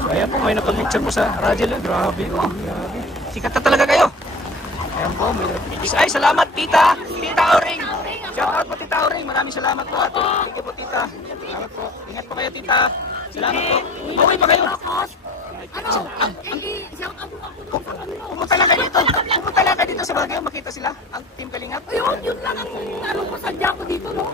So, ayan po, may napag-picture po sa Rajel. Grabe, oh. Grabe. Sikat na talaga kayo. Ayan po, may napag-picture. Ay, salamat, tita. Tita Auring. Shout out po, tita Auring. Maraming salamat po, ate. Thank you po, tita. Salamat po. Ingat po kayo, tita. Salamat po. Okay pa kayo? Pumunta lang kayo dito. Pumunta lang kayo dito sa Baguio. Makita sila. Ang Team Kalingap. Ayun, yun lang ang pasadya ko dito, no?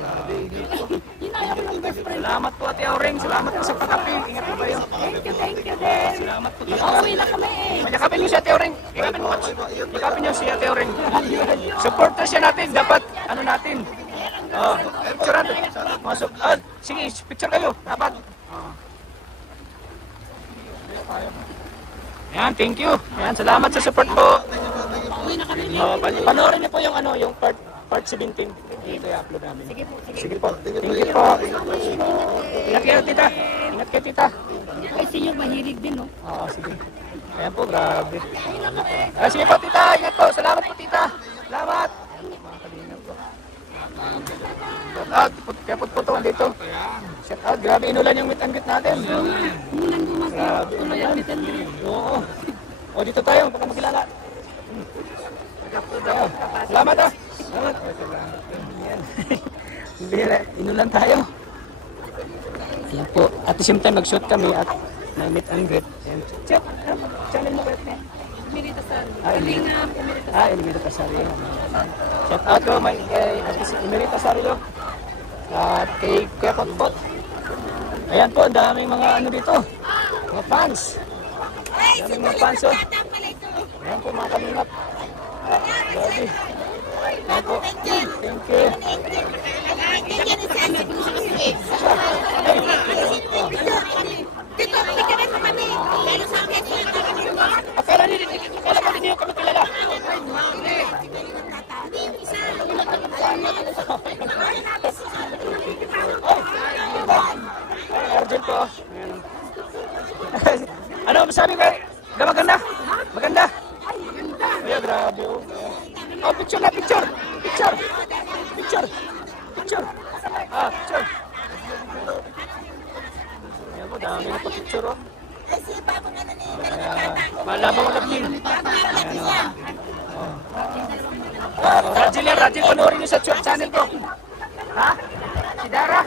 Hinaya ko ng best friend. Salamat po, ate Auring. Salamat po sa pag-apil. Ingat po kayo. Thank you din. Salamat po. Uuwi na kami. Yakapin niyo si ate Auring. Yakapin niyo si ate Auring. Supporter siya natin. Dapat, ano natin. Picture natin. Masok. Sige, picture kayo. Dapat. Yan, thank you. Yan, salamat sa support po. Panoorin niyo po yung ano, yung part 17. Dito i-upload namin. Sige po. Thank you po. Ingat kayo, tita. Ingat kayo, tita. Ay, sinyo mahilig din, no? Oo, sige. Ayan po, grabe. Sige po, tita. Ingat po. Salamat po, tita. Salamat. Shout out. Kaya po to dito. Shout out. Grabe, inulan yung meet and greet natin. Grabe, inulan. Oo. O, dito tayo. Baka magkilala. Salamat ah. Salamat. Inulan tayo. Ayan po. At the same time, mag-shoot kami at may meet and greet. Chat. Channel mo kayo. Emirita Sari. Emirita Sari. Shout out ko. May Emirita Sari lo. At kay Kepot-Pot. Ayan po, daming mga ano dito. Mga fans. Daming mga fans oh. Ayan po mga Kalingap. Grabe. Ayan po. Thank you. Akala pa din kami kilala. Argel po. Ano masabi kayo? Maganda? Maganda? Ay, grabe. Oh, picture na, picture. Picture. Picture. Picture. Picture. Ayan po, dami na pa picture, oh. Malabang ko lang yun. Rajel yan, Rajel, panoorin niyo sa channel ko. Ha? Si Dara?